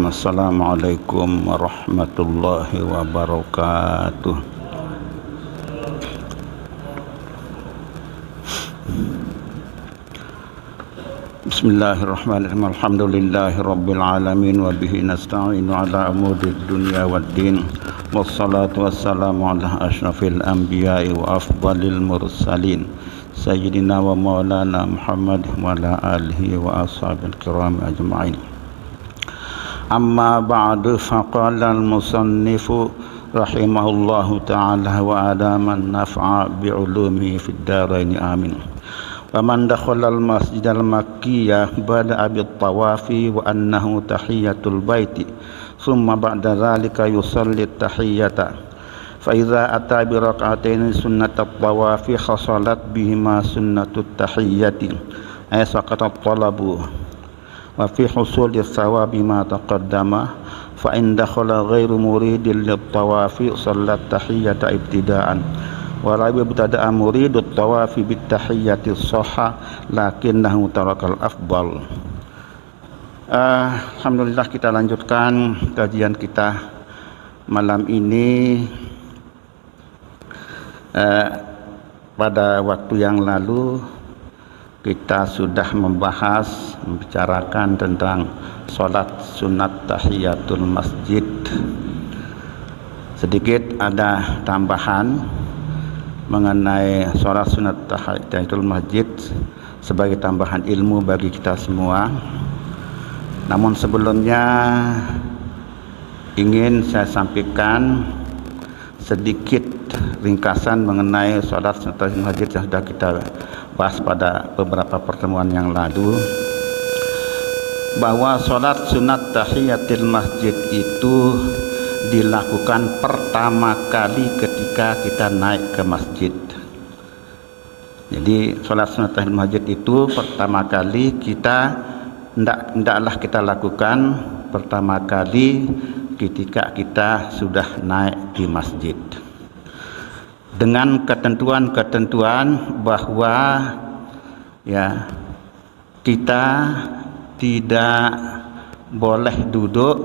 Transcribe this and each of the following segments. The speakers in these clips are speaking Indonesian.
Bismillahirrahmanirrahim. Assalamualaikum warahmatullahi wabarakatuh. Bismillahirrahmanirrahim. Alhamdulillahirabbil alamin wa bihi nasta'inu ala umuri dunya waddin. Wassalatu wassalamu ala asyrafil anbiya'i wa afdalil mursalin sayyidina wa maulana Muhammad wa ala alihi wa ashabil kiram ajma'in. Amma ba'du, faqala al-musannifu rahimahullahu ta'ala wa adaman naf'a bi'ulumi fid daraini amin. Wa man dakhala al-masjid al-makkiyah bada'a bit-tawafi wa annahu tahiyatul baiti thumma ba'da dhalika yusalli at-tahiyata fa idza ata bi rak'atayn sunnatat tawafi khasalat bihima sunnatut tahiyyati ay saqata talabu wa fi husul thawabi ma taqaddama fa in dakhala ghairu muridin lit-tawafi sallat tahiyyata ibtida'an wa la yabtada'a muridut tawafi bit tahiyyati sahha lakinnahu tarakal afdal. Alhamdulillah, kita lanjutkan kajian kita malam ini. Pada waktu yang lalu kita sudah membicarakan tentang sholat sunat tahiyatul masjid. Sedikit ada tambahan mengenai sholat sunat tahiyatul masjid sebagai tambahan ilmu bagi kita semua. Namun sebelumnya ingin saya sampaikan sedikit ringkasan mengenai sholat sunat tahiyatul masjid yang sudah kita bahas pada beberapa pertemuan yang lalu, bahwa sholat sunat tahiyatul masjid itu dilakukan pertama kali ketika kita naik ke masjid. Jadi sholat sunat tahiyatul masjid itu pertama kali hendaklah kita lakukan pertama kali ketika kita sudah naik di masjid, dengan ketentuan-ketentuan bahwa ya kita tidak boleh duduk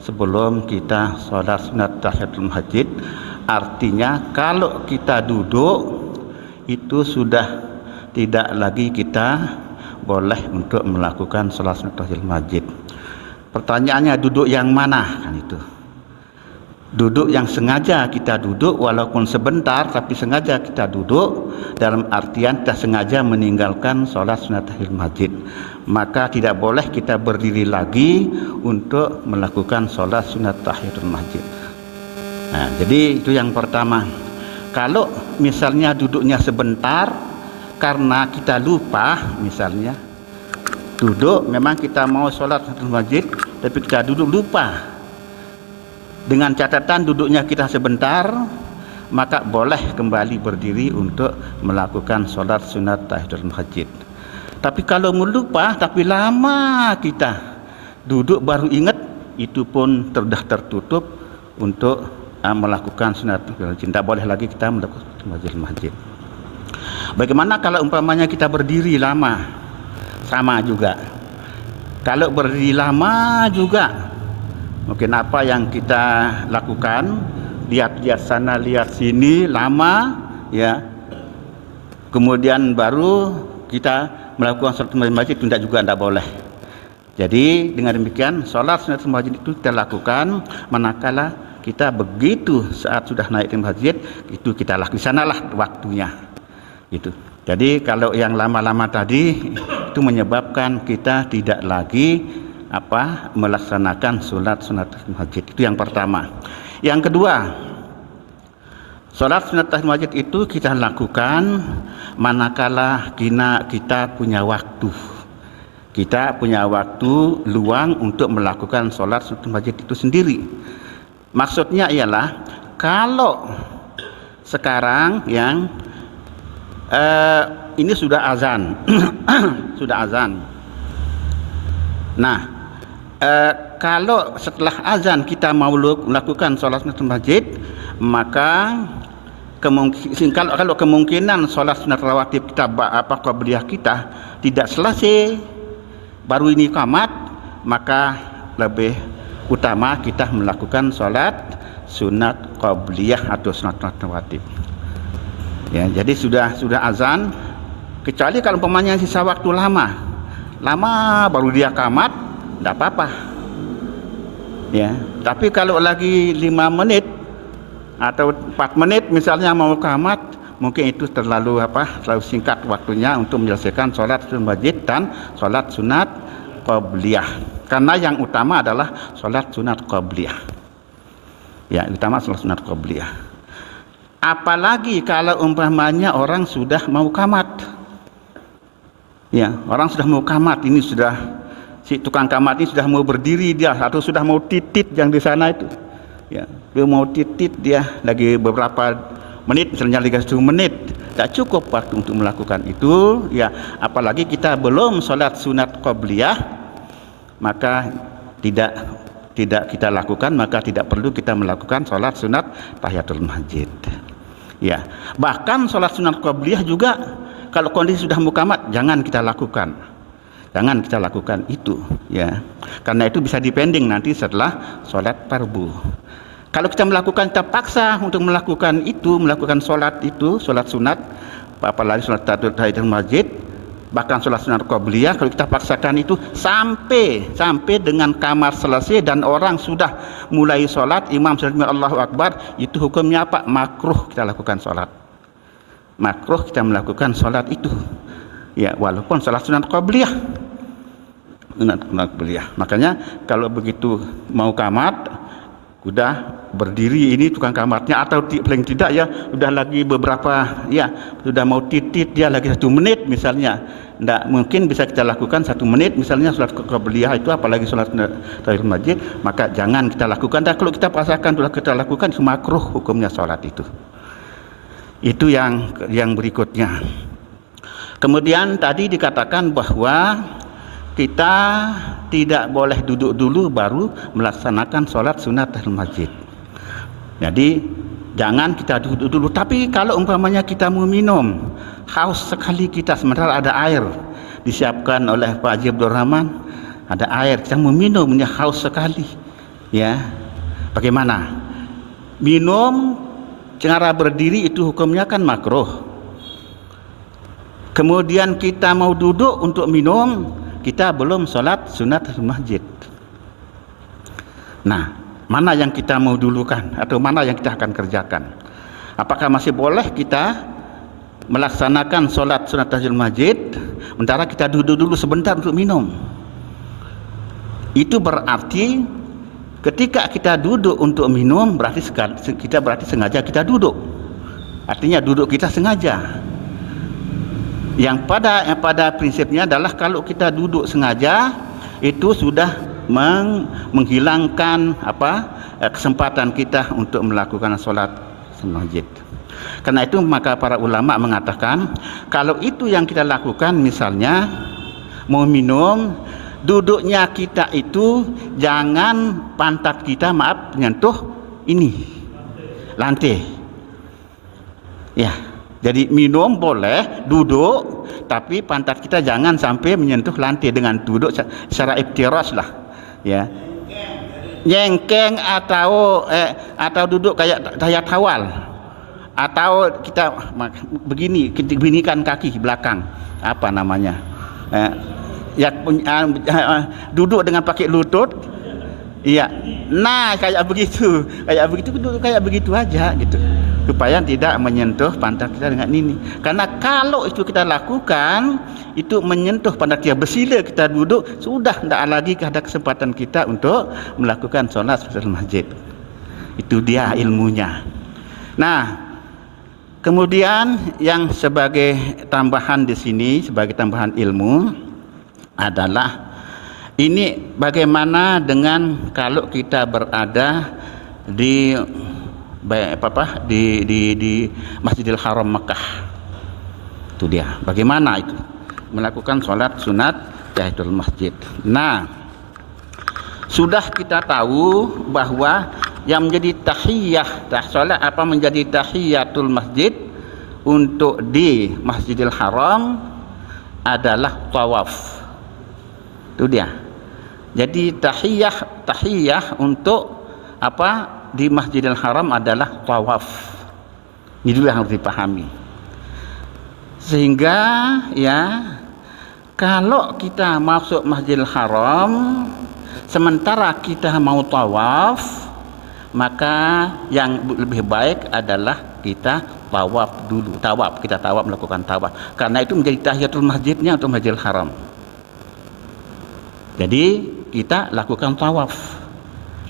sebelum kita sholat sunat tahiyatul masjid. Artinya kalau kita duduk itu sudah tidak lagi kita boleh untuk melakukan sholat sunat tahiyatul masjid. Pertanyaannya, duduk yang mana? Kan itu. Duduk yang sengaja kita duduk walaupun sebentar, tapi sengaja kita duduk dalam artian kita sengaja meninggalkan sholat sunat tahiyatul masjid, maka tidak boleh kita berdiri lagi untuk melakukan sholat sunat tahiyatul masjid. Nah, jadi itu yang pertama. Kalau misalnya duduknya sebentar karena kita lupa, misalnya duduk memang kita mau sholat tahiyatul masjid tapi kita duduk lupa, dengan catatan duduknya kita sebentar, maka boleh kembali berdiri untuk melakukan sholat sunat tahiyatul masjid. Tapi kalau melupa tapi lama kita duduk baru ingat, itu pun sudah tertutup untuk melakukan sunat tahiyatul masjid. Tidak boleh lagi kita melakukan tahiyatul masjid. Bagaimana kalau umpamanya kita berdiri lama? Sama juga. Kalau berdiri lama juga, mungkin apa yang kita lakukan, lihat-lihat sana, lihat sini lama, ya. Kemudian baru kita melakukan sholat masjid, itu juga tidak boleh. Jadi dengan demikian sholat sunat masjid itu kita lakukan manakala kita begitu saat sudah naik ke masjid, itu kita lakukan, sanalah waktunya. Gitu. Jadi kalau yang lama-lama tadi itu menyebabkan kita tidak lagi melaksanakan sholat sunat masjid. Itu yang pertama. Yang kedua, sholat sunat masjid itu kita lakukan manakala kita punya waktu. Kita punya waktu luang untuk melakukan sholat sunat masjid itu sendiri. Maksudnya ialah kalau sekarang yang ini sudah azan, sudah azan. Nah, kalau setelah azan kita mau melakukan sholat sunat masjid, maka kalau kemungkinan sholat sunat rawatib kita qabliyah kita tidak selesai, baru ini qamat, maka lebih utama kita melakukan solat sunat qabliyah atau sunat rawatib. Ya, jadi sudah azan, kecuali kalau umpamanya sisa waktu lama baru dia qamat, tidak apa-apa. Ya, tapi kalau lagi 5 menit atau 4 menit misalnya mau qamat, mungkin itu terlalu singkat waktunya untuk menyelesaikan solat sunat wajib dan solat sunat qabliyah. Karena yang utama adalah solat sunat qabliyah. Ya, utama solat sunat qabliyah. Apalagi kalau umpamanya orang sudah mau qamat. Ya, orang sudah mau qamat, ini sudah si tukang qamat ini sudah mau berdiri dia atau sudah mau titit yang di sana itu. Ya, dia mau titit, dia lagi beberapa menit, misalnya 1 menit, tak cukup waktu untuk melakukan itu. Ya, apalagi kita belum solat sunat qabliyah, maka tidak kita lakukan, maka tidak perlu kita melakukan solat sunat tahiyatul masjid. Ya, bahkan solat sunat qabliyah juga kalau kondisi sudah muqamat jangan kita lakukan. Jangan kita lakukan itu, ya. Karena itu bisa dipending nanti setelah solat fardu. Kalau kita kita paksa untuk melakukan solat itu, solat sunat, apalagi solat tahiyatul masjid, bahkan solat sunat qabliyah, kalau kita paksakan itu sampai dengan kamar selesai dan orang sudah mulai solat, imam sudah Allahu Akbar, itu hukumnya apa? Makruh kita lakukan solat. Makruh kita melakukan solat itu. Ya, walaupun solat sunat qabliyah. Sunat qabliyah. Makanya kalau begitu mau qamat, sudah berdiri ini tukang kamarnya, atau paling tidak ya sudah lagi beberapa, ya sudah mau titit, dia lagi 1 menit misalnya, tidak mungkin bisa kita lakukan 1 menit misalnya solat qabliyah itu, apalagi solat tahiyatul masjid, maka jangan kita lakukan. Dan kalau kita paksakan sudah kita lakukan, itu makruh hukumnya solat itu. Itu yang berikutnya. Kemudian tadi dikatakan bahwa kita tidak boleh duduk dulu baru melaksanakan solat sunat tahiyatul masjid. Jadi jangan kita duduk dulu. Tapi kalau umpamanya kita mau minum, haus sekali kita, sementara ada air disiapkan oleh Pak Haji Abdul Rahman, ada air, kita mau minumnya haus sekali, ya bagaimana? Minum cara berdiri itu hukumnya kan makruh. Kemudian kita mau duduk untuk minum, kita belum sholat sunat masjid. Nah, mana yang kita mau dulukan atau mana yang kita akan kerjakan? Apakah masih boleh kita melaksanakan sholat sunat tahiyatul masjid sementara kita duduk dulu sebentar untuk minum? Itu berarti ketika kita duduk untuk minum, berarti sengaja kita duduk. Artinya duduk kita sengaja. Yang pada prinsipnya adalah kalau kita duduk sengaja, itu sudah menghilangkan kesempatan kita untuk melakukan sholat masjid. Karena itu maka para ulama mengatakan, kalau itu yang kita lakukan, misalnya mau minum, duduknya kita itu jangan pantat kita menyentuh ini lantai. Ya, jadi minum boleh duduk, tapi pantat kita jangan sampai menyentuh lantai dengan duduk secara iftiras lah, ya. Nyengkeng atau duduk kayak tahiyat awal, atau kita beginikan kaki belakang, apa namanya, duduk dengan pakai lutut, iya. Nah, kayak begitu duduk kayak begitu aja gitu, supaya tidak menyentuh pantat kita dengan ini. Karena kalau itu kita lakukan, itu menyentuh pantat kita, bersila kita duduk, sudah tidak lagi ada kesempatan kita untuk melakukan sholat sunat masjid. Itu dia ilmunya. Nah, kemudian yang sebagai tambahan di sini, sebagai tambahan ilmu adalah ini bagaimana dengan kalau kita berada di Masjidil Haram Mekah. Itu dia. Bagaimana itu melakukan sholat sunat tahiyatul masjid. Nah, sudah kita tahu bahwa yang menjadi menjadi tahiyatul masjid untuk di Masjidil Haram adalah tawaf. Itu dia. Jadi tahiyah untuk apa di Masjidil Haram adalah tawaf. Itu yang harus dipahami. Sehingga ya kalau kita masuk Masjidil Haram sementara kita mau tawaf, maka yang lebih baik adalah kita tawaf dulu. Kita tawaf, melakukan tawaf. Karena itu menjadi tahiyatul masjidnya untuk Masjidil Haram. Jadi kita lakukan tawaf,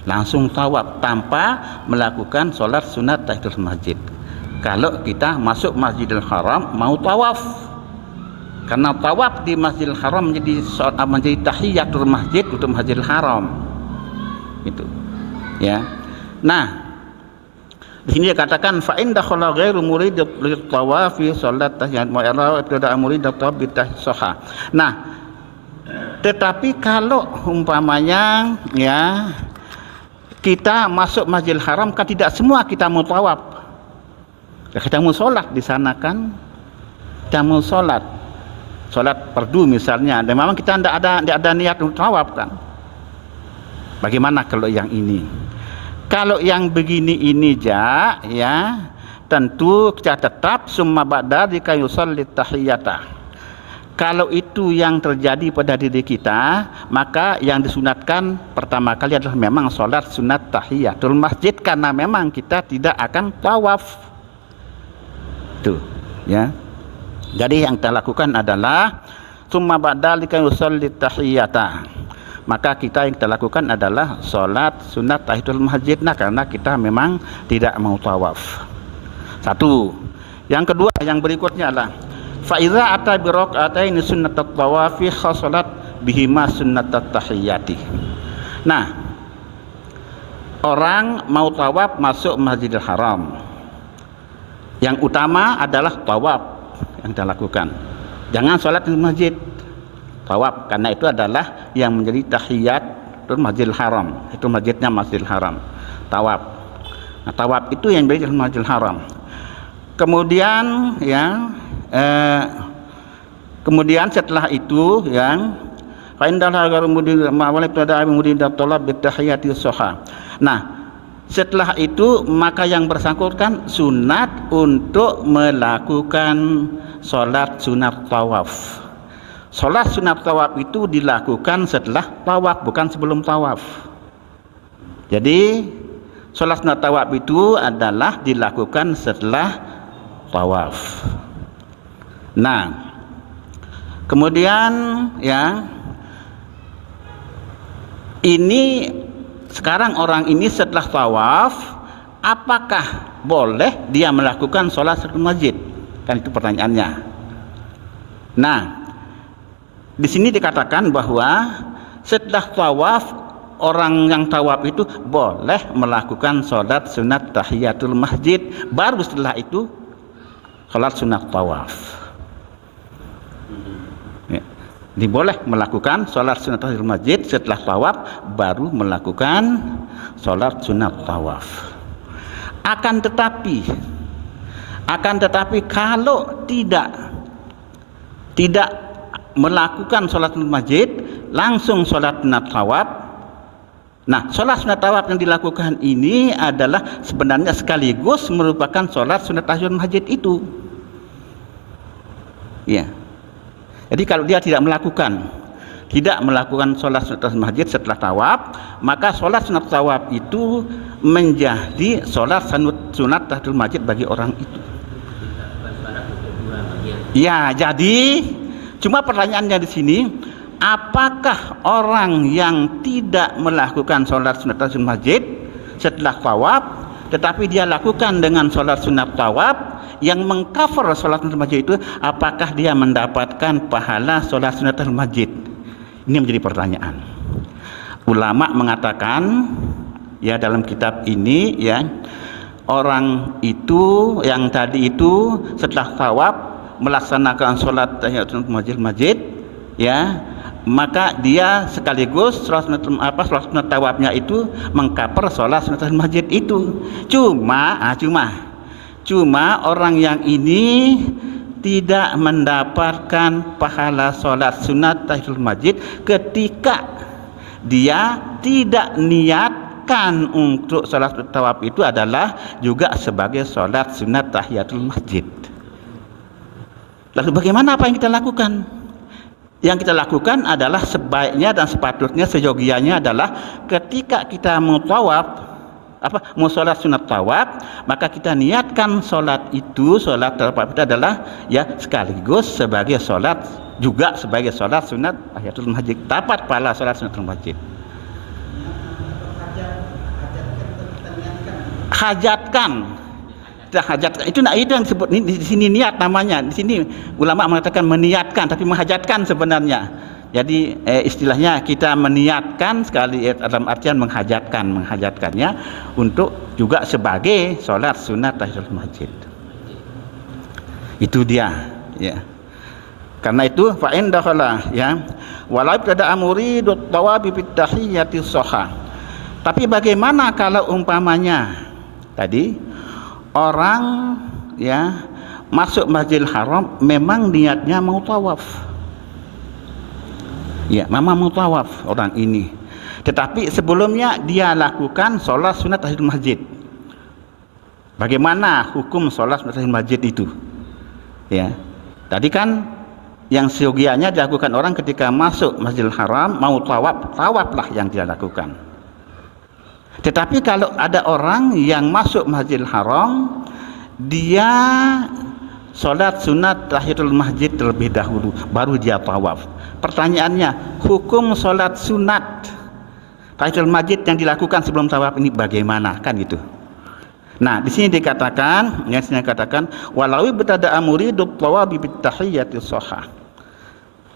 langsung tawaf tanpa melakukan sholat sunat tahiyatul masjid. Kalau kita masuk Masjidil Haram mau tawaf, karena tawaf di Masjidil Haram menjadi tahiyatul masjid untuk Masjidil Haram. Itu, ya. Nah, di sini dikatakan fa in dakhala ghairu murid lit-tawafi salat tahiyat mu'arrah tidak murid tawaf bitahsahah. Nah, tetapi kalau umpamanya ya kita masuk Masjidil Haram kan tidak semua kita mau tawaf. Kita mau sholat di sana kan, kita mau sholat fardu misalnya, dan memang kita tidak ada niat untuk tawaf kan. Bagaimana kalau yang ini? Kalau yang begini ini ya tentu kita tetap summa ba'da dzika yusalli tahiyata. Kalau itu yang terjadi pada diri kita, maka yang disunatkan pertama kali adalah memang sholat sunat tahiyatul masjid, karena memang kita tidak akan tawaf. Itu, ya. Jadi yang kita lakukan adalah summa ba'da dzika yusalli tahiyata. Maka yang kita lakukan adalah sholat sunat tahiyatul masjid, karena kita memang tidak mau tawaf. Satu. Yang kedua, yang berikutnya adalah fa iza ata bi raka'ataini sunnatat tawafi khasalat bihima sunnatat tahiyati. Nah, orang mau tawaf masuk Masjidil Haram, yang utama adalah tawaf yang kita lakukan. Jangan sholat di masjid, tawaf, karena itu adalah yang menjadi tahiyatul Masjidil Haram. Itu masjidnya Masjidil Haram, tawaf. Nah, tawaf itu yang menjadi Masjidil Haram. Kemudian kemudian setelah itu yang nah, setelah itu maka yang bersangkutan sunat untuk melakukan sholat sunat tawaf. Sholat sunat tawaf itu dilakukan setelah tawaf, bukan sebelum tawaf. Jadi sholat sunat tawaf itu adalah dilakukan setelah tawaf. Nah, kemudian ini sekarang orang ini setelah tawaf, apakah boleh dia melakukan sholat sunat masjid? Kan itu pertanyaannya. Nah, di sini dikatakan bahwa setelah tawaf, orang yang tawaf itu boleh melakukan sholat sunat tahiyatul masjid, baru setelah itu sholat sunat tawaf. Diboleh melakukan sholat sunat tahiyatul masjid setelah tawaf, baru melakukan sholat sunat tawaf. Akan tetapi kalau tidak melakukan sholat sunat masjid, langsung sholat sunat tawaf. Nah, sholat sunat tawaf yang dilakukan ini adalah sebenarnya sekaligus merupakan sholat sunat tahiyatul masjid itu. Ya. Jadi kalau dia tidak melakukan sholat sunat tahiyatul masjid setelah tawaf, maka sholat sunat tawaf itu menjadi sholat sunat tahiyatul masjid bagi orang itu. Ya, jadi cuma pertanyaannya di sini, apakah orang yang tidak melakukan sholat sunat tahiyatul masjid setelah tawaf, tetapi dia lakukan dengan sholat sunat tawaf yang mengcover sholat sunat masjid itu, apakah dia mendapatkan pahala sholat sunat masjid? Ini menjadi pertanyaan. Ulama mengatakan ya dalam kitab ini ya, orang itu yang tadi itu setelah tawaf melaksanakan sholat tahiyatul masjid ya, maka dia sekaligus sholat sunat tawafnya itu mengcover sholat sunat masjid itu. Cuma orang yang ini tidak mendapatkan pahala sholat sunat tahiyatul masjid ketika dia tidak niatkan untuk solat tawaf itu adalah juga sebagai solat sunat tahiyatul masjid. Lalu bagaimana apa yang kita lakukan? Yang kita lakukan adalah sebaiknya dan sepatutnya seyogianya adalah ketika kita mau tawaf, mau solat sunat tawaf, maka kita niatkan solat tawaf itu adalah ya sekaligus sebagai solat, juga sebagai solat sunat tahiyatul masjid, dapat pahala solat sunatul masjid. Hajatkan itu yang disebut di sini niat namanya. Di sini ulama mengatakan meniatkan, tapi menghajatkan sebenarnya. Jadi istilahnya kita meniatkan sekali dalam artian menghajatkannya untuk juga sebagai solat sunat tahiyatul masjid. Itu dia, ya. Karena itu fa in dakhala, ya, walau tada muridut tawabi bit tahiyati soha. Tapi bagaimana kalau umpamanya tadi orang ya masuk Masjidil Haram memang niatnya mau tawaf, ya memang mau tawaf orang ini, tetapi sebelumnya dia lakukan sholat sunat tahiyatul masjid. Bagaimana hukum sholat sunat tahiyatul masjid itu? Ya, tadi kan yang seyogianya dilakukan orang ketika masuk Masjidil Haram mau tawaflah yang dia lakukan. Tetapi kalau ada orang yang masuk Masjidil Haram, dia sholat sunat tahiyatul masjid terlebih dahulu, baru dia tawaf. Pertanyaannya, hukum sholat sunat tahiyatul masjid yang dilakukan sebelum tawaf ini bagaimana? Kan gitu. Nah, di sini dikatakan, walau ibtada'a muridut tawabi bit tahiyyati shahah.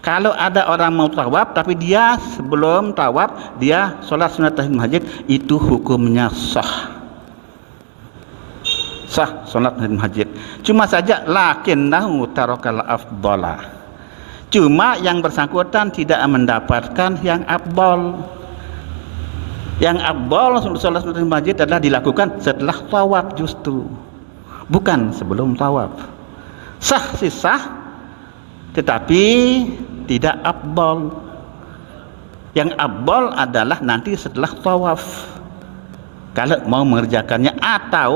Kalau ada orang mau tawaf tapi dia sebelum tawaf dia sholat sunat tahiyatul masjid, itu hukumnya sah sholat tahiyatul masjid. Cuma saja lakinnahu tarakal afdala. Cuma yang bersangkutan tidak mendapatkan yang afdal. Yang afdal sholat sunat tahiyatul masjid adalah dilakukan setelah tawaf justru, bukan sebelum tawaf. Sah sih sah, tetapi tidak afdal. Yang afdal adalah nanti setelah tawaf, kalau mau mengerjakannya, atau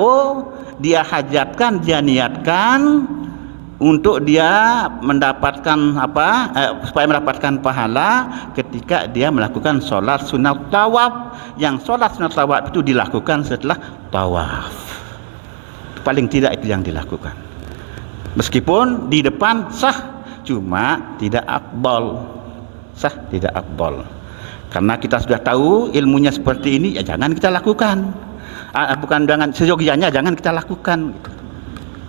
dia hajatkan, dia niatkan untuk dia mendapatkan supaya mendapatkan pahala ketika dia melakukan sholat sunat tawaf. Yang sholat sunat tawaf itu dilakukan setelah tawaf, paling tidak itu yang dilakukan, meskipun di depan sah, cuma tidak afdal. Sah tidak afdal. Karena kita sudah tahu ilmunya seperti ini, ya jangan kita lakukan. Bukan dengan seyogianya jangan kita lakukan.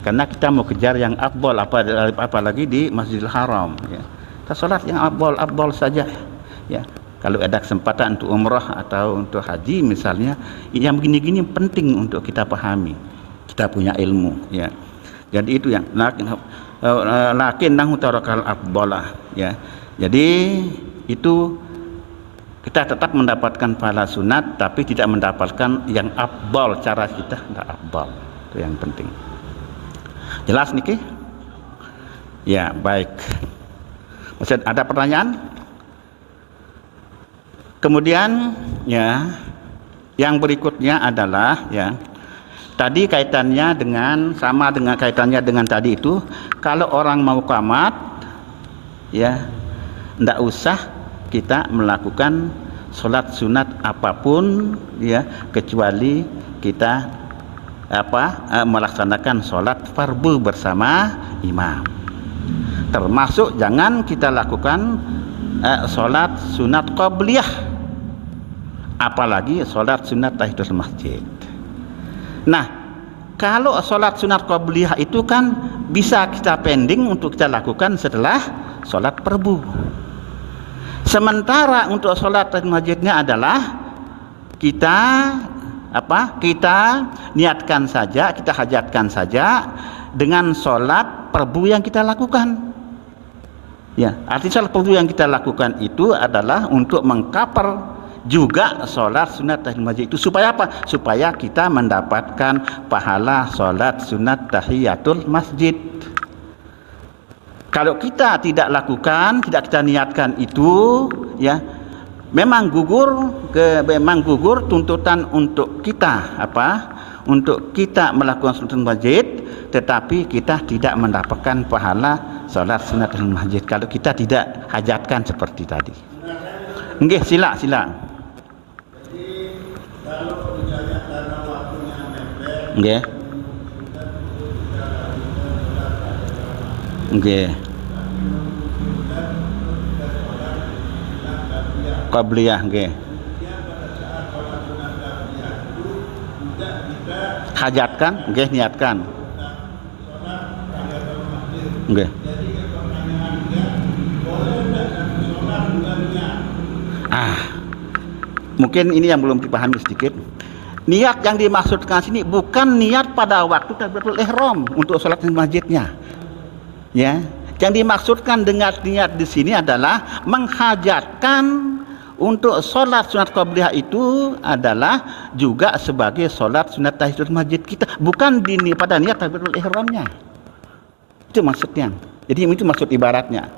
Karena kita mau kejar yang afdal, apalagi di Masjidil Haram, ya. Kita sholat yang afdal saja, ya. Kalau ada kesempatan untuk umrah atau untuk haji misalnya, yang begini-gini penting untuk kita pahami. Kita punya ilmu, ya. Jadi itu yang lakinnahu tarakal afdalah, ya. Jadi itu kita tetap mendapatkan pahala sunat tapi tidak mendapatkan yang afdal, cara kita tidak afdal. Itu yang penting. Jelas niki? Ya, baik. Masih ada pertanyaan? Kemudian ya, yang berikutnya adalah ya, tadi kaitannya kaitannya dengan tadi itu, kalau orang mau qamat, ya, tidak usah kita melakukan sholat sunat apapun, ya, kecuali kita melaksanakan sholat fardu bersama imam. Termasuk jangan kita lakukan sholat sunat qabliyah, apalagi sholat sunat tahiyatul masjid. Nah, kalau sholat sunat qabliyah itu kan bisa kita pending untuk kita lakukan setelah sholat fardu. Sementara untuk sholat tahiyatul masjidnya adalah kita niatkan saja, kita hajatkan saja dengan sholat fardu yang kita lakukan. Ya, arti sholat fardu yang kita lakukan itu adalah untuk mengcover juga sholat sunat tahiyatul masjid itu, supaya apa? Supaya kita mendapatkan pahala sholat sunat tahiyatul masjid. Kalau kita tidak lakukan, tidak kita niatkan itu, ya, memang gugur tuntutan untuk kita untuk kita melakukan sunnatul masjid, tetapi kita tidak mendapatkan pahala solat sunnatul masjid kalau kita tidak hajatkan seperti tadi. Nggih, sila. Nggih. Qabliyah nggih. Hajatkan nggih, niatkan. Nggih. Mungkin ini yang belum dipahami sedikit. Niat yang dimaksudkan sini bukan niat pada waktu takbiratul ihram untuk salat di masjidnya. Ya, yang dimaksudkan dengan niat di sini adalah menghajatkan untuk solat sunat qabliyah itu adalah juga sebagai solat sunat tahiyatul masjid kita, bukan pada niat takbiratul ihramnya. Itu maksudnya. Jadi itu maksud ibaratnya.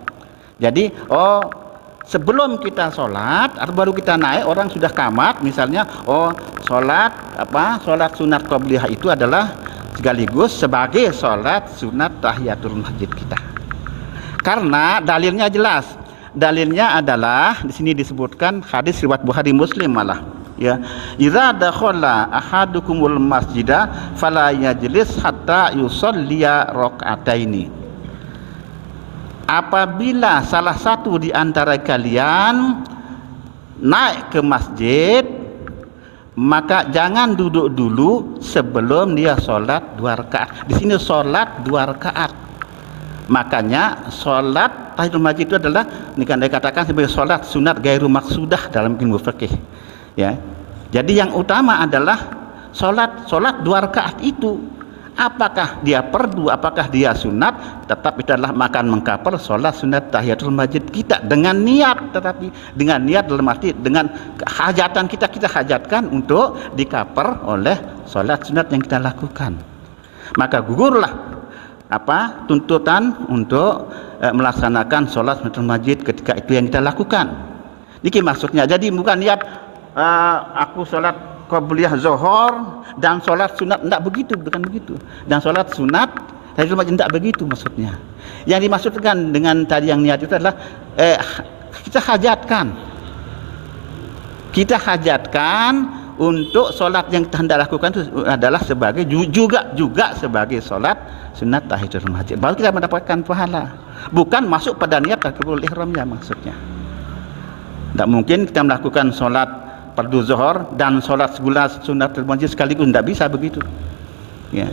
Jadi sebelum kita sholat atau baru kita naik, orang sudah kamat misalnya, sholat sunat qabliyah itu adalah sekaligus sebagai sholat sunat tahiyatul masjid kita. Karena dalilnya jelas. Dalilnya adalah di sini disebutkan hadis riwayat Bukhari Muslim malah. Ya, idza dakhala ahadukumul masjida fala yajlis hatta yusalliya raka'ataini. Apabila salah satu di antara kalian naik ke masjid, maka jangan duduk dulu sebelum dia sholat 2 rakaat. Di sini sholat 2 rakaat. Makanya sholat tahiyatul masjid itu adalah ini kan dikatakan sebagai sholat sunat gairu maksudah dalam ilmu fikih. Ya, jadi yang utama adalah sholat 2 rakaat itu. Apakah dia fardu, apakah dia sunat, tetap itu adalah makan mengcover sholat sunat tahiyatul masjid kita dengan niat, tetapi dengan niat dalam arti dengan hajatan kita hajatkan untuk di-cover oleh sholat sunat yang kita lakukan. Maka gugurlah tuntutan untuk melaksanakan sholat sunnatul masjid ketika itu yang kita lakukan. Ini maksudnya. Jadi bukan niat aku sholat qabliyah zuhur dan sholat sunat, tidak begitu, bukan begitu. Dan sholat sunat tahiyatul masjid tidak begitu maksudnya. Yang dimaksudkan dengan tadi yang niat itu adalah kita hajatkan untuk sholat yang kita hendak lakukan itu adalah sebagai juga sebagai sholat sunat tahiyatul masjid. Baru kita mendapatkan pahala. Bukan masuk pada niat takbiratul ihramnya maksudnya. Tidak mungkin kita melakukan sholat fardu zuhur dan sholat sebulan sunnatul masjid sekaligus, tidak bisa begitu. Ya.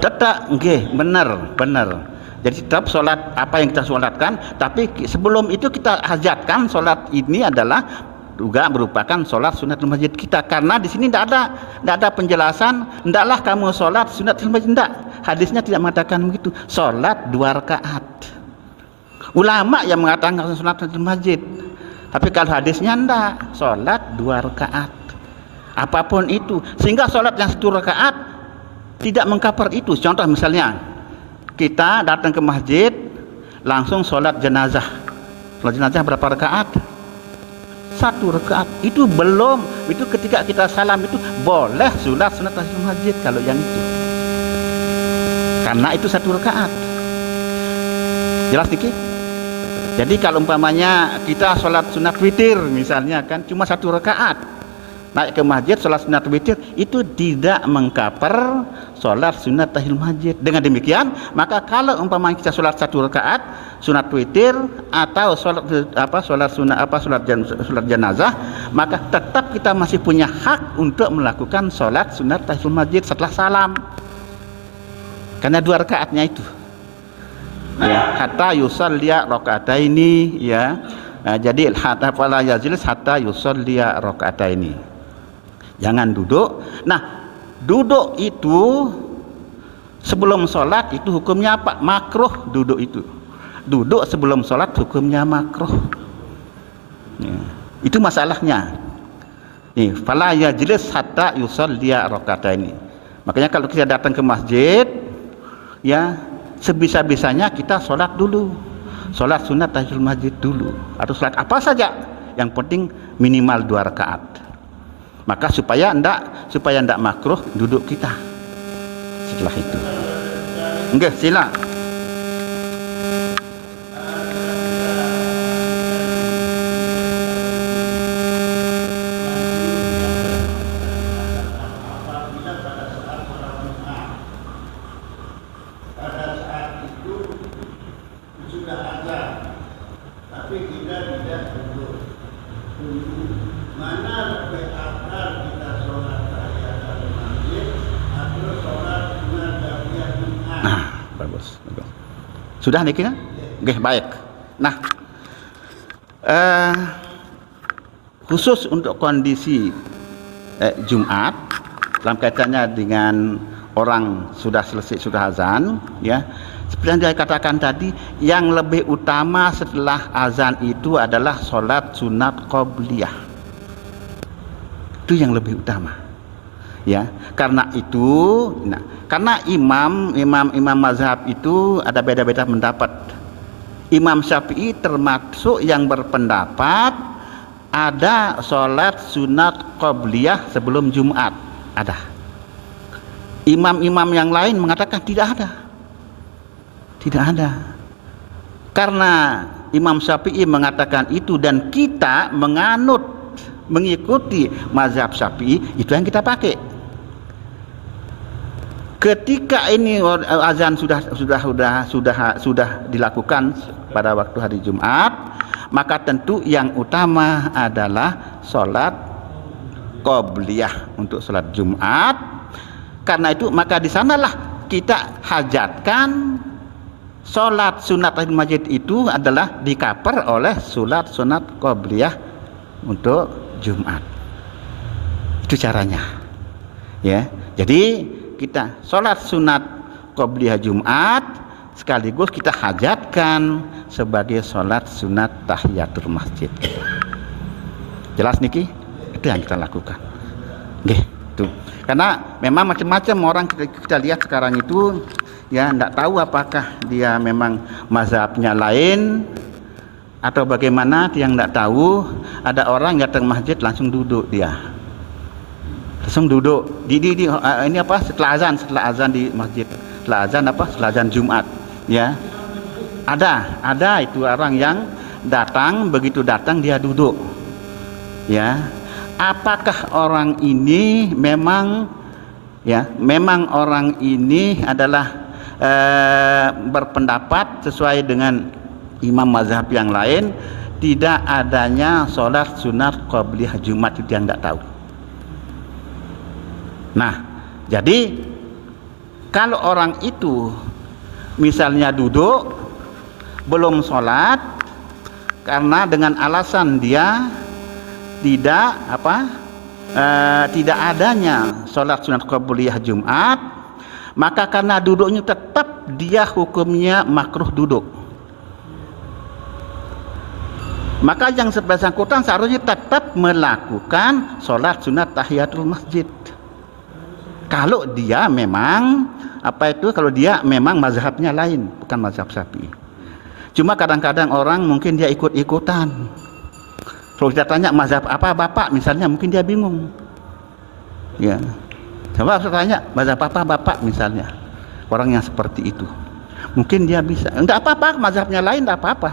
Tetap, benar. Jadi tetap sholat apa yang kita sholatkan, tapi sebelum itu kita hajatkan sholat ini adalah juga merupakan sholat sunnatul masjid kita. Karena di sini tidak ada penjelasan, hendaklah kamu sholat sunnatul masjid, tidak. Hadisnya tidak mengatakan begitu. Sholat 2 rakaat. Ulama yang mengatakan sholat sunnatul masjid. Tapi kalau hadisnya tidak, sholat 2 rakaat. Apapun itu, sehingga sholat yang 1 rakaat tidak mengcover itu. Contoh misalnya, kita datang ke masjid langsung sholat jenazah. Sholat jenazah berapa rakaat? 1 rakaat. Itu belum, itu ketika kita salam itu boleh sholat sunat tahiyatul masjid kalau yang itu. Karena itu 1 rakaat. Jelas niki? Jadi kalau umpamanya kita sholat sunat witir misalnya kan cuma 1 rakaat, naik ke masjid sholat sunat witir, itu tidak mengcover sholat sunat tahiyatul masjid. Dengan demikian maka kalau umpamanya kita sholat 1 rakaat sunat witir atau sholat jenazah, maka tetap kita masih punya hak untuk melakukan sholat sunat tahiyatul masjid setelah salam. Karena 2 rakaatnya itu. Ya, hatta yusalliya raka'ataini, ya. Nah, jadi hatta fala yajlis hatta yusalliya raka'ataini. Jangan duduk. Nah, duduk itu sebelum sholat itu hukumnya apa? Makruh duduk itu. Duduk sebelum sholat hukumnya makruh. Ya, itu masalahnya. Nih, fala yajlis hatta yusalliya raka'ataini. Makanya kalau kita datang ke masjid, ya sebisa-bisanya kita sholat dulu, sholat sunat tahiyatul masjid dulu, atau sholat apa saja, yang penting minimal 2 rakaat. Maka supaya ndak makruh duduk kita setelah itu. Oke, sila. Sudah nih kita? Oke, baik. Nah, khusus untuk kondisi Jumat dalam kaitannya dengan orang sudah selesai, sudah azan, ya. Seperti yang saya katakan tadi, yang lebih utama setelah azan itu adalah sholat sunat qobliyah. Itu yang lebih utama. Ya, karena itu, karena imam mazhab itu ada beda-beda pendapat. Imam Syafi'i termasuk yang berpendapat ada sholat sunat qobliyah sebelum Jumat, ada. Imam-imam yang lain mengatakan tidak ada. Karena Imam Syafi'i mengatakan itu dan kita mengikuti mazhab Syafi'i, itu yang kita pakai. Ketika ini azan sudah dilakukan pada waktu hari Jumat, maka tentu yang utama adalah sholat qobliyah untuk sholat Jumat. Karena itu maka di sanalah kita hajatkan sholat sunat tahiyatul masjid itu adalah di-cover oleh sholat sunat qobliyah untuk Jumat. Itu caranya. Ya. Jadi kita sholat sunat qobliyah Jumat sekaligus kita hajatkan sebagai sholat sunat tahiyatul masjid. Jelas niki? Itu yang kita lakukan. Nggih, itu. Karena memang macam-macam orang kita lihat sekarang itu, ya tidak tahu apakah dia memang mazhabnya lain atau bagaimana, dia tidak tahu. Ada orang datang masjid langsung duduk dia. Langsung duduk ini apa, setelah azan di masjid, setelah azan Jumat, ya. Ada itu orang yang datang, begitu datang dia duduk, ya. Apakah orang ini memang orang ini adalah berpendapat sesuai dengan imam mazhab yang lain, tidak adanya sholat sunat qobliyah Jumat, itu yang tidak tahu. Nah, jadi kalau orang itu misalnya duduk belum sholat karena dengan alasan dia tidak adanya sholat sunat qobliyah Jumat, maka karena duduknya tetap dia hukumnya makruh duduk. Maka yang bersangkutan seharusnya tetap melakukan sholat sunat tahiyatul masjid. Kalau dia memang kalau dia memang mazhabnya lain, bukan mazhab Syafi'i. Cuma kadang-kadang orang mungkin dia ikut-ikutan. Kalau kita tanya mazhab apa Bapak misalnya, mungkin dia bingung. Ya. Coba saya tanya mazhab apa Bapak misalnya. Orang yang seperti itu. Mungkin dia bisa. Enggak apa-apa, mazhabnya lain enggak apa-apa.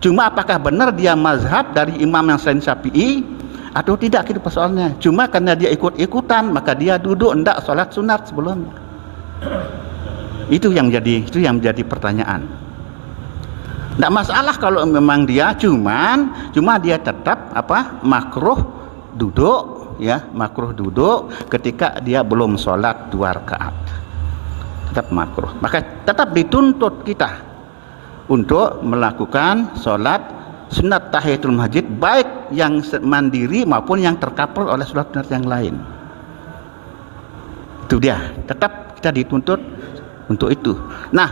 Cuma apakah benar dia mazhab dari imam yang selain Syafi'i atau tidak, itu persoalannya. Cuma karena dia ikut-ikutan, maka dia duduk hendak sholat sunat sebelumnya. Itu yang menjadi pertanyaan. Tidak masalah kalau memang dia cuma dia tetap makruh duduk, ya, makruh duduk ketika dia belum sholat 2 rakaat. Tetap makruh. Maka tetap dituntut kita untuk melakukan sholat sunat tahiyatul masjid, baik yang mandiri maupun yang tercover oleh sholat sunat yang lain. Itu dia, tetap kita dituntut untuk itu. Nah,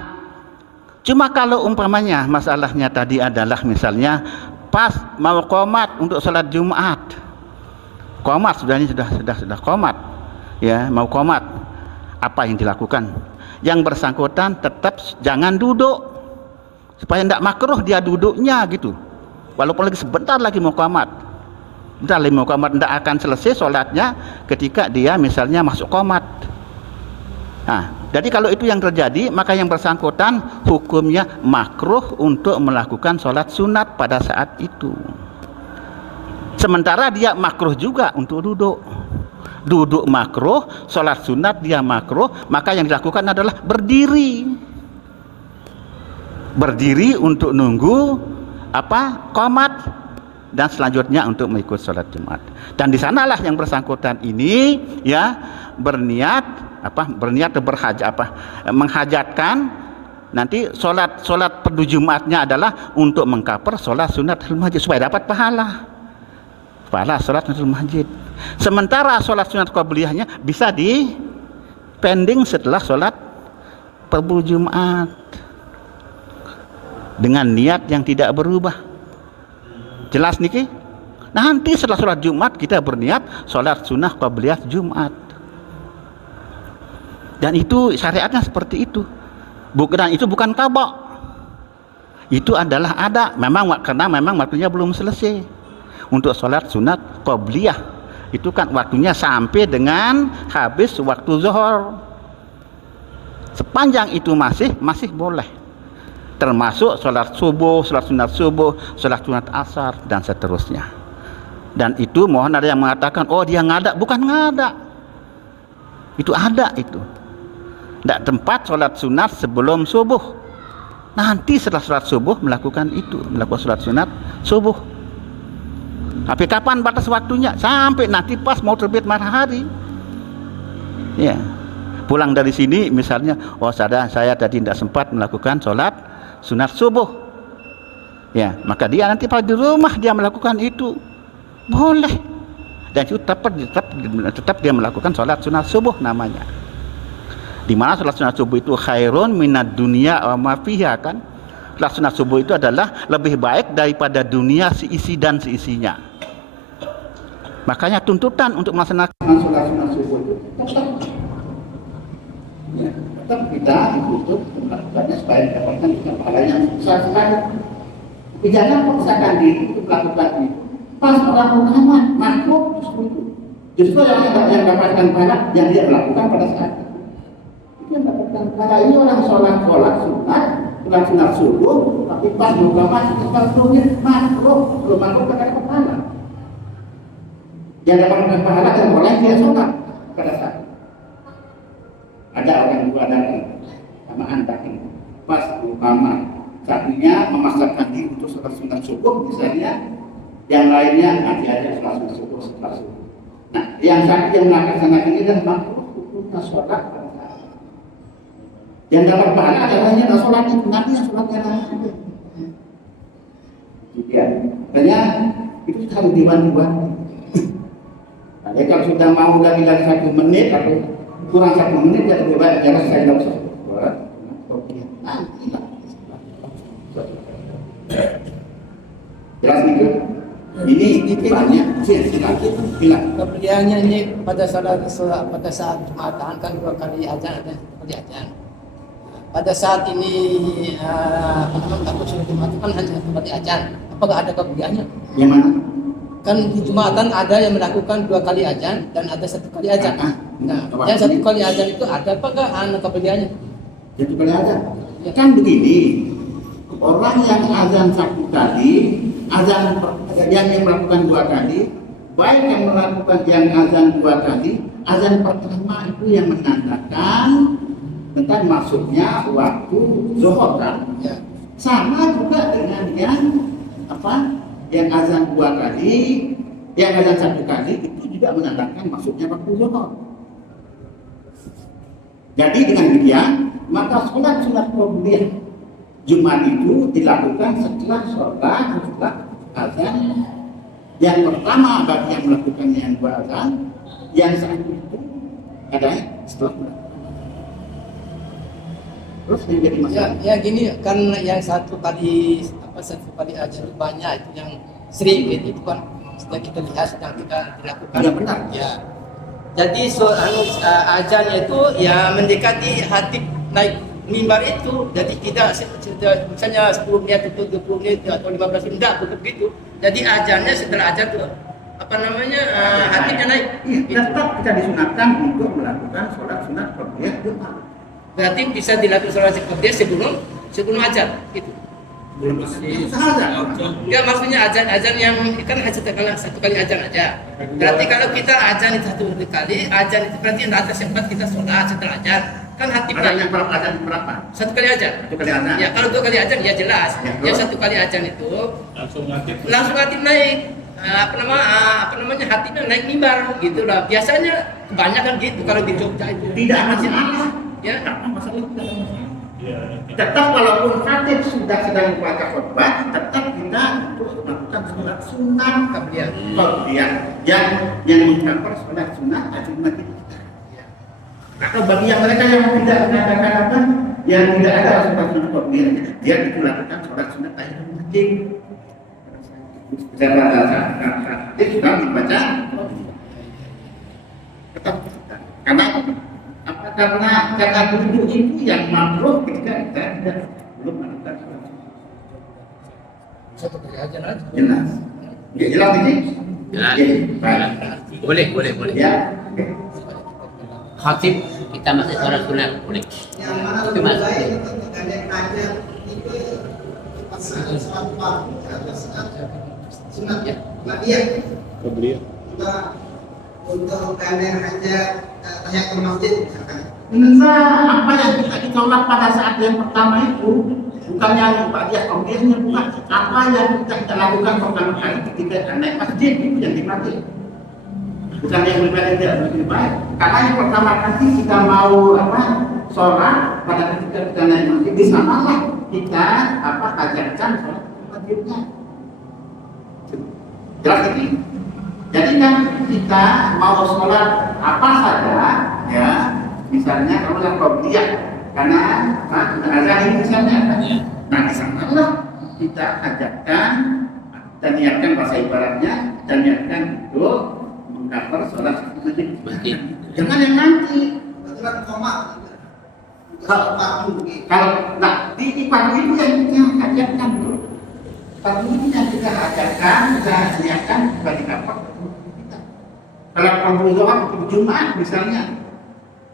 cuma kalau umpamanya masalahnya tadi adalah misalnya pas mau qomat untuk sholat Jumat, qomat sudah qomat, ya, mau qomat. apa yang dilakukan? Yang bersangkutan tetap jangan duduk, supaya tidak makruh dia duduknya gitu. Walaupun lagi sebentar lagi mau qomat, bentar lagi mau qomat, tidak akan selesai sholatnya ketika dia misalnya masuk qomat. Nah, jadi kalau itu yang terjadi, maka yang bersangkutan hukumnya makruh untuk melakukan sholat sunat pada saat itu. Sementara dia makruh juga untuk duduk. Duduk makruh, sholat sunat dia makruh, maka yang dilakukan adalah berdiri. Berdiri untuk nunggu qomat, dan selanjutnya untuk mengikut sholat Jumat. Dan di sanalah yang bersangkutan ini ya berniat menghajatkan nanti sholat perdu Jumatnya adalah untuk mengcover sholat sunatul masjid supaya dapat pahala sholat sunatul masjid. Sementara sholat sunat qabliyahnya bisa dipending setelah sholat perdu Jumat dengan niat yang tidak berubah. Jelas niki? Nanti setelah sholat Jumat kita berniat sholat sunnah qabliyah Jumat. Dan itu syariatnya seperti itu. Dan itu bukan qada. Itu adalah ada. Karena memang waktunya belum selesai. Untuk sholat sunat qabliyah itu kan waktunya sampai dengan habis waktu zuhur. Sepanjang itu masih boleh. Termasuk sholat subuh, sholat sunat asar, dan seterusnya. Dan itu mohon ada yang mengatakan, oh dia ngada. Bukan ngada. Itu ada itu. Tidak tempat sholat sunat sebelum subuh. Nanti setelah sholat subuh melakukan sholat sunat subuh. Tapi kapan batas waktunya? Sampai nanti pas mau terbit matahari. Ya. Pulang dari sini misalnya, oh saya tadi tidak sempat melakukan sholat sunat subuh. Ya, maka dia nanti pada di rumah dia melakukan itu. Boleh. Dan itu tetap dia melakukan sholat sunat subuh namanya. Di mana sholat sunat subuh itu khairun minad dunya wa ma fiha kan. Sholat sunat subuh itu adalah lebih baik daripada dunia seisi dan seisinya. Makanya tuntutan untuk melaksanakan sholat sunat subuh itu tetap kita dituntut melakukannya supaya mendapatkan pahala yang besar sekali. Jangan paksakan diri untuk melakukan itu. Pas orang Muhammad makhluk justru yang dapatkan pahala yang dia melakukan pada saat itu. Yang dapatkan pahala ini orang sholat sunat subuh, tapi pas Muhammad waktunya makhluk belum makhluk pada pahala. Yang dapatkan pahala yang boleh dia sholat pada saat itu. Ada orang dua datang sama anak ini pas Muhammad satunya memaksakan diri untuk sholat sunat subuh misalnya, yang lainnya nanti aja sholat sunat subuh setelah subuh. Nah, yang satu yang melaksanakan ini dan makruh hukumnya sholat pada saat itu. Yang dapat pahala adalah yang sholat itu, nanti yang sholatnya nanti. Ya, makanya itu harus diwanti-wanti. Nah, kalau sudah mau dari 1 menit atau kurang 1 menit ya lebih baik jangan saya langsung buat nanti lah. Jelas nih kan? Ini banyak sedikit bilang. Kemudiannya ini pada saat Jumatan kan 2 kali azan ada kali azan. Pada saat ini takut sudah Jumat kan hanya 1 kali azan. Apakah ada kemudiannya? Yang mana? Kan di Jumatan ada yang melakukan 2 kali azan dan ada 1 kali azan. Nah, yang 1 kali azan itu ada apakah kemudiannya? 1 kali azan. Ya. Kan begini, orang yang azan 1 kali, azan yang melakukan 2 kali, baik yang melakukan yang azan 2 kali, azan pertama itu yang menandakan tentang masuknya waktu zuhur kan. Ya. Sama juga dengan yang yang azan 2 kali, yang azan 1 kali itu juga menandakan masuknya waktu zuhur. Jadi dengan demikian, maka sholat sunat qabliyah Jumat itu dilakukan setelah azan yang pertama bagi yang melakukannya yang 2 azan, yang satu itu ada setelah terus menjadi masalah. Ya gini kan yang 1 kali azan itu banyak itu yang sering gitu, itu kan sudah kita lihat sedang kita dilakukan. Ya benar. Ya. Jadi azan itu ya mendekati hatib naik mimbar itu. Jadi kita misalnya 10 menit itu 20 menit atau 15 menit enggak begitu. Jadi azannya setelah azan tuh apa namanya hatibnya naik. Iya, tetap kita disunatkan untuk melakukan sholat sunat qobliyah Jumat. Berarti bisa dilakukan sholat qobliyah sebelum azan gitu. Belum Enggak, maksudnya azan yang kan satu kali azan aja. Berarti kalau kita azan itu satu kali, azan itu berarti yang atas yang 4 kita sholat setelah azan. Kan hatib Ada yang berapa azan berapa? satu kali azan. Satu kali azan. Ya kalau 2 kali azan ya jelas. Ya, Ya satu kali azan itu langsung hatib naik. Apa namanya hatibnya naik mimbar gitu lah. Biasanya kebanyakan gitu kalau di Jogja itu. Tidak masalah. Ya. Tidak masalah. Tidak masalah. ya, Tetap walaupun khatib sudah sedang membaca khutbah, tetap kita untuk melakukan sholat sunat Qabliyah. yang mengcover sholat sunat Jumat kita. Atau bagi yang mereka yang tidak mengatakan apa, yang tidak ada sholat sunat qabliyah, dia itu lakukan sholat sunat tahiyatul masjid. Saya pada saat dia sudah membaca tetap karena apa, karena duduk itu yang makruh ketika kita tidak belum melakukan sholat sunat. Satu kali azan aja. Jelas. Ya, jelas ini? Jelas. Ya, baik. Boleh. Ya. Oke. Khatib kita masih sholat sunat boleh. Yang mana Itu lebih masuk. baik untuk menggandeng hajat itu pasangan sholat fardu atau sunat ya qabliyah juga untuk gandeng hajat tahiyatul masjid misalkan. Nah, apa yang kita ditolak pada saat yang pertama itu bukannya yang ba'diyah qabliyahnya, bukan apa yang kita lakukan pertama kali ketika naik masjid itu yang dipakai. Bukan yang lebih baik. Karena yang pertama kali kita mau sholat pada ketika kita naik masjid, di sanalah kita hajatkan sholat wajibnya. Jelas ini. Jadi kan kita mau sholat apa saja, ya, misalnya kalau yang qabliyah, karena azan ini misalnya, nah di sanalah kita hajatkan dan niatkan bahasa ibaratnya dan niatkan untuk mengcover sholat masjid. Jangan yang nanti. Berarti kan koma sholat fardu begitu. Kalau di pagi itu yang kita hajatkan dulu. Pagi itu yang kita hajatkan, kita niatkan bagi apa? Kalau pagi Jumat misalnya,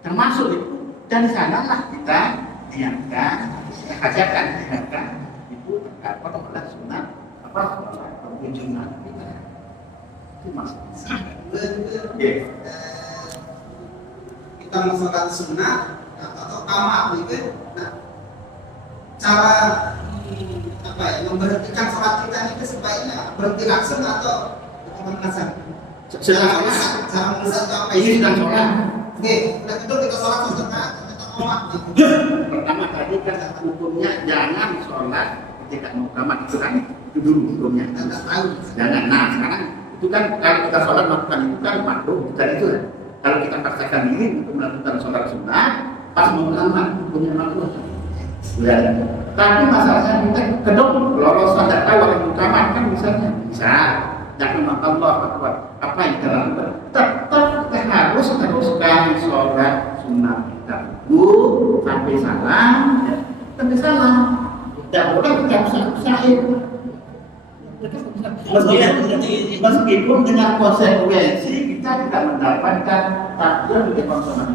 termasuk itu, dan di sanalah kita niatkan, hajatkan itu apa sholat sunat sholat Jumat. Itu maksudnya. Kita mau sholat sunat atau kama begitu. Nah, cara memberhentikan sholat kita ini sebaiknya berhenti langsung atau bagaimana San? Cara mendesak atau apa Ini sedang sholat. Oke, udah tidur kita sholat sunat kita koma gitu. Pertama tadi kan hukumnya jangan sholat ketika mau kamat, itu kan itu dulu hukumnya. Kita nggak tahu. Jangan. Nah sekarang itu kan kalau kita sholat melakukan itu kan makruh, bukan itu. Kalau kita paksakan diri untuk melakukan sholat sunnah, pas mau kamat hukumnya makruh. Ya. Tapi masalahnya kita kedok lolos ada tahu orang kamat kan misalnya bisa. Jangan makan Allah apa yang kita lakukan. Tetap kita harus teruskan sholat sunnah kita dulu sampai salam, ya. Sampai salam. Tidak boleh kita usahain. Meskipun dengan konsekuensi kita tidak mendapatkan takdir di konsumen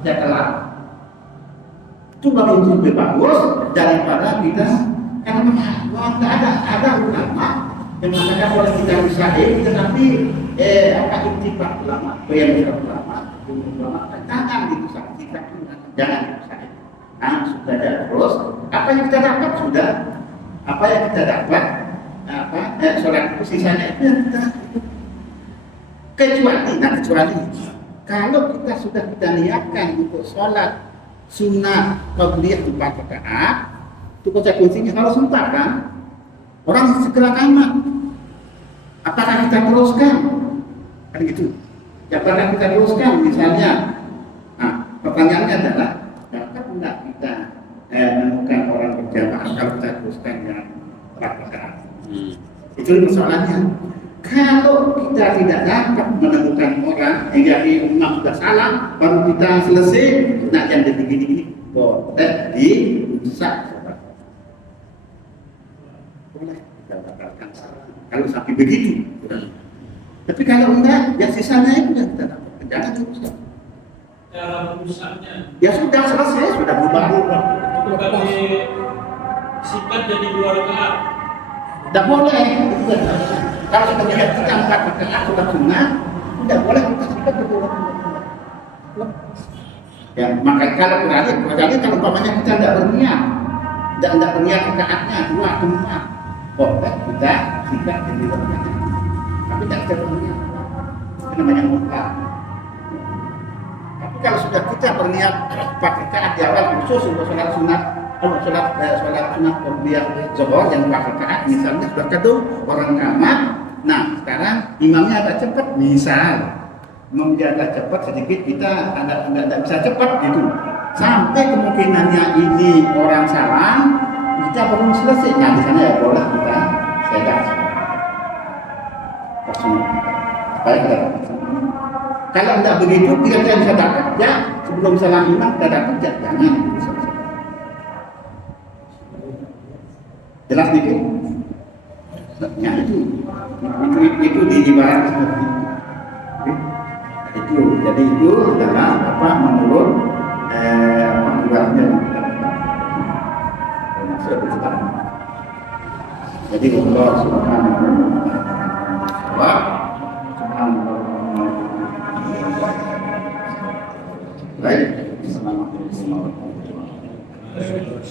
tidak kelar. Itu lebih bagus daripada kita karena ada ulama yang mengatakan boleh kita usahain, tetapi intifak ulama, bayar ulama, jangan diusahakan, jangan diusahain. Nah, sudah ada terus. Apa yang kita dapat sudah, apa yang kita dapat. Sholat itu sisanya itu yang kita kecuali kalau kita sudah kita niatkan untuk sholat sunnah qabliyah 4 rakaat, itu konsekuensinya kalau sempat kan orang segera tamat, apakah kita teruskan kan gitu ya, apakah kita teruskan misalnya. Nah pertanyaannya adalah dapat tidak kita menemukan orang berjamaah kalau kita teruskan yang 4 rakaat. Itu persoalannya. Kalau kita tidak dapat menemukan orang yang jadi imam sudah salah, baru kita selesai, nah jangan begini-gini, boleh dirusak. Boleh kita batalkan salah. Kalau sampai begitu, tapi kalau enggak, ya sisanya itu yang kita dapat. Jangan dirusak. Cara rusaknya Ya sudah selesai, sudah berubah. itu kami sikat jadi 2 rakaat. Tidak boleh. Kalau sudah melihat kita 4 rakaat sudah sunnah, tidak boleh kita sikat berdua. Ya, maka kalau kecuali kalau umpamanya kita tidak berniat, tidak berniat rakaatnya 2 semua, boleh kita sikat jadi 2 rakaat. Tapi tidak berniat, itu namanya mutlak. Tapi kalau sudah kita berniat 4 rakaat di awal khusus untuk sholat sunat, sholat sunat kemudian zuhur yang 4 rakaat, misalnya sudah kedua orang ngamat. Nah sekarang imamnya agak cepat, misal menjaga cepat sedikit, kita tidak bisa cepat gitu, sampai kemungkinannya ini orang salah, kita belum selesai. Nah di sana ya boleh kita sedang supaya kita dapat. Kalau tidak begitu, kita bisa dapat ya sebelum salam imam kita dapat ya jangan. Jelas dikit? Ya itu diibarat seperti itu. Itu jadi itu adalah apa menurut ibaratnya maksud Islam. Jadi Allah Subhanahu wa ta'ala. Baik, Assalamualaikum warahmatullahi wabarakatuh.